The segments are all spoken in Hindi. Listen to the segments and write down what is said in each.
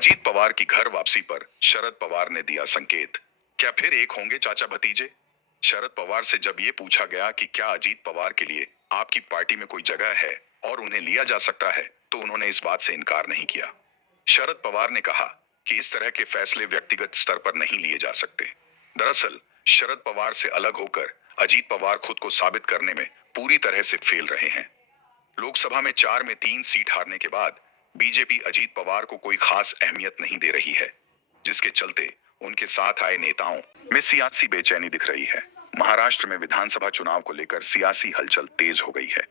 अजीत पवार की घर वापसी पर शरद पवार ने दिया संकेत। क्या फिर एक होंगे चाचा भतीजे? शरद पवार से जब ये पूछा गया कि क्या अजीत पवार के लिए आपकी पार्टी में कोई जगह है और उन्हें लिया जा सकता है, तो उन्होंने इस बात से इनकार नहीं किया। शरद पवार ने कहा कि इस तरह के फैसले व्यक्तिगत स्तर पर नहीं लिए जा सकते। दरअसल शरद पवार से अलग होकर अजीत पवार खुद को साबित करने में पूरी तरह से फेल रहे हैं। लोकसभा में 4 में 3 सीट हारने के बाद बीजेपी अजीत पवार को कोई खास अहमियत नहीं दे रही है, जिसके चलते उनके साथ आए नेताओं में सियासी बेचैनी दिख रही है। महाराष्ट्र में विधानसभा चुनाव को लेकर सियासी हलचल तेज हो गई है।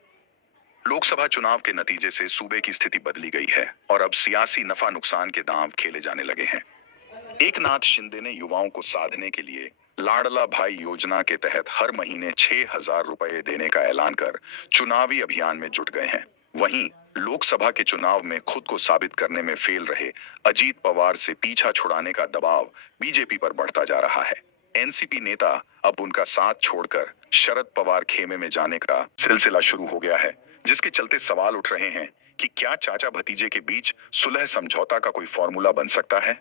लोकसभा चुनाव के नतीजे से सूबे की स्थिति बदली गई है और अब सियासी नफा नुकसान के दांव खेले जाने लगे हैं। एकनाथ शिंदे ने युवाओं को साधने के लिए लाडला भाई योजना के तहत हर महीने 6,000 रुपए देने का ऐलान कर चुनावी अभियान में जुट गए हैं। वहीं लोकसभा के चुनाव में खुद को साबित करने में फेल रहे अजीत पवार से पीछा छुड़ाने का दबाव बीजेपी पर बढ़ता जा रहा है। एनसीपी नेता अब उनका साथ छोड़कर शरद पवार खेमे में जाने का सिलसिला शुरू हो गया है, जिसके चलते सवाल उठ रहे हैं कि क्या चाचा भतीजे के बीच सुलह समझौता का कोई फॉर्मूला बन सकता है।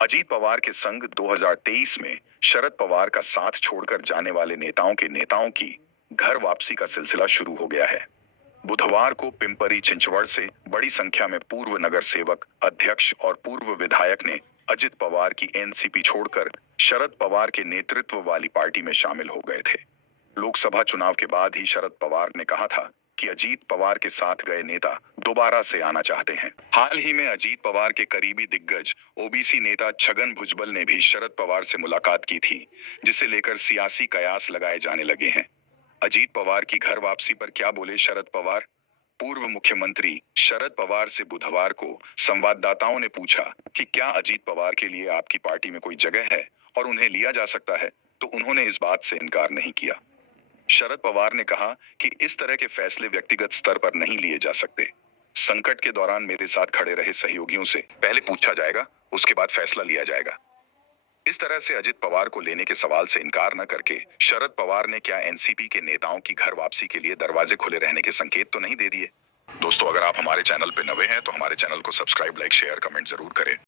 अजीत पवार के संग 2023 में शरद पवार का साथ छोड़कर जाने वाले नेताओं की घर वापसी का सिलसिला शुरू हो गया है। बुधवार को पिंपरी चिंचवड़ से बड़ी संख्या में पूर्व नगर सेवक, अध्यक्ष और पूर्व विधायक ने अजित पवार की एनसीपी छोड़कर शरद पवार के नेतृत्व वाली पार्टी में शामिल हो गए थे। लोकसभा चुनाव के बाद ही शरद पवार ने कहा था कि अजीत पवार के साथ गए नेता दोबारा से आना चाहते हैं। हाल ही में अजीत पवार के करीबी दिग्गज ओबीसी नेता छगन भुजबल ने भी शरद पवार से मुलाकात की थी, जिसे लेकर सियासी कयास लगाए जाने लगे हैं। अजीत पवार की घर वापसी पर क्या बोले शरद पवार? पूर्व मुख्यमंत्री शरद पवार से बुधवार को संवाददाताओं ने पूछा कि क्या अजीत पवार के लिए आपकी पार्टी में कोई जगह है और उन्हें लिया जा सकता है, तो उन्होंने इस बात से इनकार नहीं किया। शरद पवार ने कहा कि इस तरह के फैसले व्यक्तिगत स्तर पर नहीं लिए जा सकते। संकट के दौरान मेरे साथ खड़े रहे सहयोगियों से पहले पूछा जाएगा, उसके बाद फैसला लिया जाएगा। इस तरह से अजित पवार को लेने के सवाल से इनकार न करके शरद पवार ने क्या एनसीपी के नेताओं की घर वापसी के लिए दरवाजे खुले रहने के संकेत तो नहीं दे दिए? दोस्तों, अगर आप हमारे चैनल पे नए हैं तो हमारे चैनल को सब्सक्राइब, लाइक, शेयर, कमेंट जरूर करें।